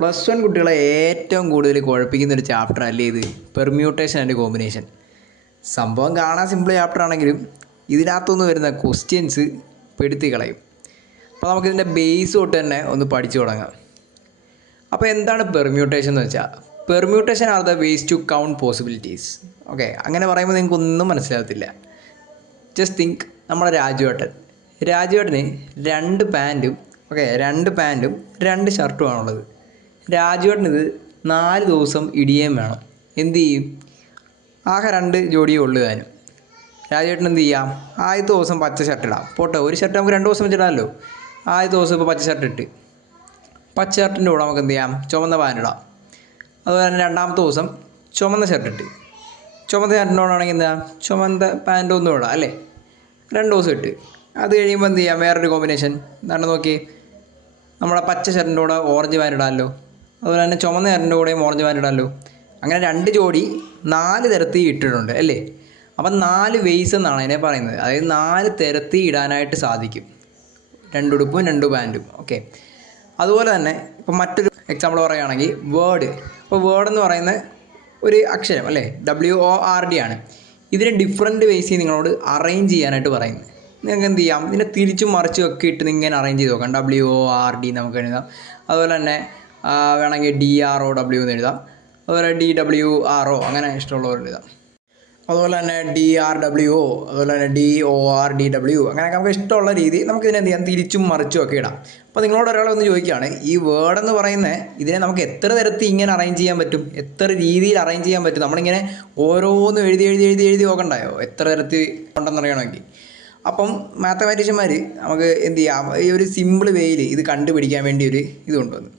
Plus one കുട്ടികളെ ഏറ്റവും കൂടുതൽ കുഴപ്പിക്കുന്ന ഒരു ചാപ്റ്റർ അല്ലേ ഇത്, പെർമ്യൂട്ടേഷൻ ആൻഡ് കോമ്പിനേഷൻ. സംഭവം കാണാൻ സിമ്പിൾ ചാപ്റ്റർ ആണെങ്കിലും ഇതിനകത്തുനിന്ന് വരുന്ന ക്വസ്റ്റ്യൻസ് പെടുത്തി കളയും. അപ്പോൾ നമുക്കിതിൻ്റെ ബേസ് തൊട്ട് തന്നെ ഒന്ന് പഠിച്ചു തുടങ്ങാം. അപ്പോൾ എന്താണ് പെർമ്യൂട്ടേഷൻ എന്ന് വെച്ചാൽ, permutation are the ways to count possibilities. Okay, അങ്ങനെ പറയുമ്പോൾ നിങ്ങൾക്ക് ഒന്നും മനസ്സിലാകത്തില്ല. ജസ്റ്റ് തിങ്ക്, നമ്മുടെ രാജുവേട്ടന് രണ്ട് പാൻറ്റും രണ്ട് ഷർട്ടുമാണുള്ളത്. രാജുവേട്ടനിത് 4 ദിവസം ഇടിയേം വേണം. എന്ത് ചെയ്യും? ആകെ 2 ജോഡിയേ ഉള്ളു താനും. രാജുവേട്ടൻ എന്ത് ചെയ്യാം? ആദ്യത്തെ ദിവസം പച്ച ഷർട്ട് ഇടാം. പോട്ടെ, ഒരു ഷർട്ട് നമുക്ക് 2 ദിവസം വെച്ചിടാമല്ലോ. ആദ്യത്തെ ദിവസം ഇപ്പോൾ പച്ച ഷർട്ട് ഇട്ട്, പച്ച ഷർട്ടിൻ്റെ കൂടെ നമുക്ക് എന്ത് ചെയ്യാം? ചുവന്ന പാൻറ് ഇടാം. അതുപോലെ തന്നെ രണ്ടാമത്തെ ദിവസം ചുവന്ന ഷർട്ട് ഇട്ട്, ചുവന്ന ഷർട്ടിൻ്റെ കൂടെ ആണെങ്കിൽ എന്താ, ചുവന്ന പാൻറ് ഒന്നും ഇടാം അല്ലേ. 2 ദിവസം ഇട്ട്, അത് കഴിയുമ്പോൾ എന്ത് ചെയ്യാം? വേറൊരു കോമ്പിനേഷൻ എന്താണ് നോക്കി, നമ്മുടെ പച്ച ഷർട്ടിൻ്റെ കൂടെ ഓറഞ്ച് പാൻറ് ഇടാമല്ലോ. അതുപോലെ തന്നെ ചുമന്ന ഷർട്ടിൻ്റെ കൂടെയും ഓറഞ്ച് പാൻറ് ഇടാമല്ലോ. അങ്ങനെ 2 ജോഡി 4 തരത്തിൽ ഇട്ടിട്ടുണ്ട് അല്ലേ. അപ്പം 4 വേയ്സ് എന്നാണ് അതിനെ പറയുന്നത്. അതായത് 4 തരത്തിൽ ഇടാനായിട്ട് സാധിക്കും, 2 ഉടുപ്പും 2 പാൻറ്റും. ഓക്കെ, അതുപോലെ തന്നെ ഇപ്പം മറ്റൊരു എക്സാമ്പിൾ പറയുകയാണെങ്കിൽ വേർഡ്. ഇപ്പോൾ വേർഡ് എന്ന് പറയുന്ന ഒരു അക്ഷരം അല്ലേ, WORD ആണ്. ഇതിന് ഡിഫറെൻറ്റ് വേയ്സിൽ നിങ്ങളോട് അറേഞ്ച് ചെയ്യാനായിട്ട് പറയുന്നത്. നിങ്ങൾക്ക് എന്ത് ചെയ്യാം? ഇതിനെ തിരിച്ചും മറിച്ചും ഒക്കെ ഇട്ട് ഇങ്ങനെ അറേഞ്ച് ചെയ്ത് നോക്കാം. WORD നമുക്ക് എഴുതാം. അതുപോലെ തന്നെ വേണമെങ്കിൽ DROW എന്ന് എഴുതാം. അതുപോലെ DWRO, അങ്ങനെ ഇഷ്ടമുള്ളവർ എഴുതാം. അതുപോലെ തന്നെ DRWO, അതുപോലെ തന്നെ DORDW, അങ്ങനെയൊക്കെ നമുക്ക് ഇഷ്ടമുള്ള രീതി നമുക്കിതിനെ എന്ത് ചെയ്യാം? തിരിച്ചും മറിച്ചും ഒക്കെ ഇടാം. അപ്പോൾ നിങ്ങളോട് ഒരാളൊന്ന് ചോദിക്കുകയാണ്, ഈ വേർഡ് എന്ന് പറയുന്നത് ഇതിനെ നമുക്ക് എത്ര തരത്തിൽ ഇങ്ങനെ അറേഞ്ച് ചെയ്യാൻ പറ്റും, എത്ര രീതിയിൽ അറേഞ്ച് ചെയ്യാൻ പറ്റും? നമ്മളിങ്ങനെ ഓരോന്നും എഴുതി നോക്കണ്ടായോ എത്ര തരത്തിൽ ഉണ്ടെന്ന് അറിയണമെങ്കിൽ? അപ്പം മാത്തമാറ്റീഷ്യന്മാർ നമുക്ക് എന്ത് ചെയ്യാം? ഈ ഒരു സിമ്പിൾ വേയിൽ ഇത് കണ്ടുപിടിക്കാൻ വേണ്ടി ഒരു ഇത് കൊണ്ടുവന്നു.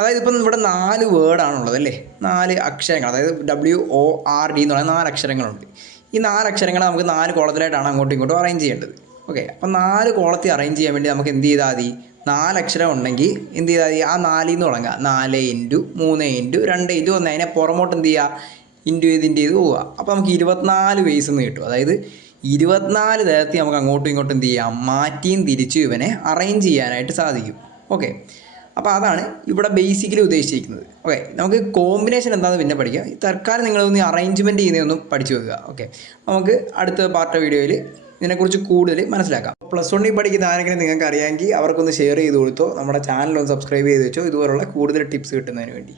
അതായത് ഇപ്പം ഇവിടെ 4 വേർഡാണുള്ളത് അല്ലേ, 4 അക്ഷരങ്ങൾ. അതായത് WORD എന്ന് പറയുന്ന 4 അക്ഷരങ്ങളുണ്ട്. ഈ 4 അക്ഷരങ്ങൾ നമുക്ക് 4 കോളത്തിലായിട്ടാണ് അങ്ങോട്ടും ഇങ്ങോട്ടും അറേഞ്ച് ചെയ്യേണ്ടത്. ഓക്കെ, അപ്പം 4 കോളത്തിൽ അറേഞ്ച് ചെയ്യാൻ വേണ്ടി നമുക്ക് എന്ത് ചെയ്താൽ മതി? 4 അക്ഷരം ഉണ്ടെങ്കിൽ എന്ത് ചെയ്താൽ മതി? ആ 4 നിന്ന് തുടങ്ങുക. 4 ഇൻറ്റു 3 ഇൻറ്റു 2 ഇൻറ്റു 1, അതിനെ പുറമോട്ട് എന്ത് ചെയ്യുക? ഇൻറ്റു ചെയ്ത് പോവുക. അപ്പോൾ നമുക്ക് 24 വേയ്സ് എന്ന് കിട്ടും. അതായത് 24 തരത്തിൽ നമുക്ക് അങ്ങോട്ടും ഇങ്ങോട്ടും എന്ത് ചെയ്യാം? മാറ്റിയും തിരിച്ചും ഇവനെ അറേഞ്ച് ചെയ്യാനായിട്ട് സാധിക്കും. ഓക്കെ, അപ്പോൾ അതാണ് ഇവിടെ ബേസിക്കലി ഉദ്ദേശിച്ചിരിക്കുന്നത്. ഓക്കെ, നമുക്ക് കോമ്പിനേഷൻ എന്താണെന്ന് പിന്നെ പഠിക്കാം. തൽക്കാലം നിങ്ങളൊന്ന് അറേഞ്ച്മെൻറ്റ് ചെയ്യുന്നതൊന്നും പഠിച്ചു വെക്കുക. ഓക്കെ, നമുക്ക് അടുത്ത പാർട്ട് വീഡിയോയിൽ ഇതിനെക്കുറിച്ച് കൂടുതൽ മനസ്സിലാക്കാം. പ്ലസ് 1 പഠിക്കുന്ന ആരെങ്കിലും നിങ്ങൾക്ക് അറിയാമെങ്കിൽ അവർക്കൊന്ന് ഷെയർ ചെയ്ത് കൊടുത്തോ. നമ്മുടെ ചാനലൊന്ന് സബ്സ്ക്രൈബ് ചെയ്ത് വെച്ചോ, ഇതുപോലുള്ള കൂടുതൽ ടിപ്സ് കിട്ടുന്നതിന് വേണ്ടി.